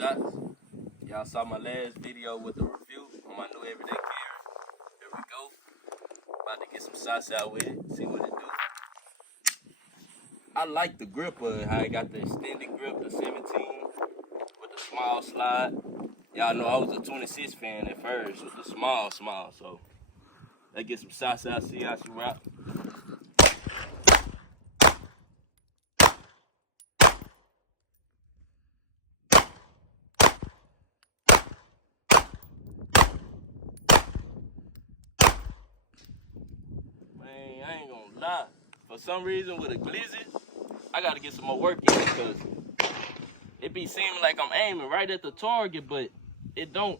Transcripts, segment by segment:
shots. Y'all saw my last video with the review on my new everyday carry. Here we go. About to get some shots out with it, see what it do. I like the grip of it, how it got the extended grip, the 17 with the small slide. Y'all know I was a 26 fan at first with the small, so let's get some shots out, see how she rock. Man, I ain't gonna lie. For some reason with a glizzy, I gotta get some more work in because it be seeming like I'm aiming right at the target, but it don't.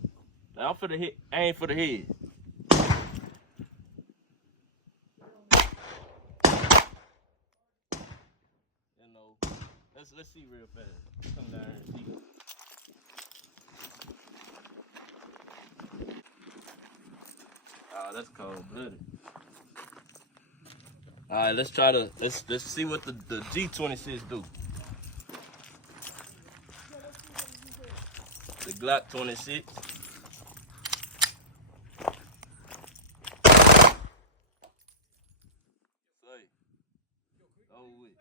I'm for the hit, aim for the head. You know, let's see real fast. Come down here and see. That's cold blooded. All right, let's try to let's see what the G26 do. The Glock 26. Oh, wait.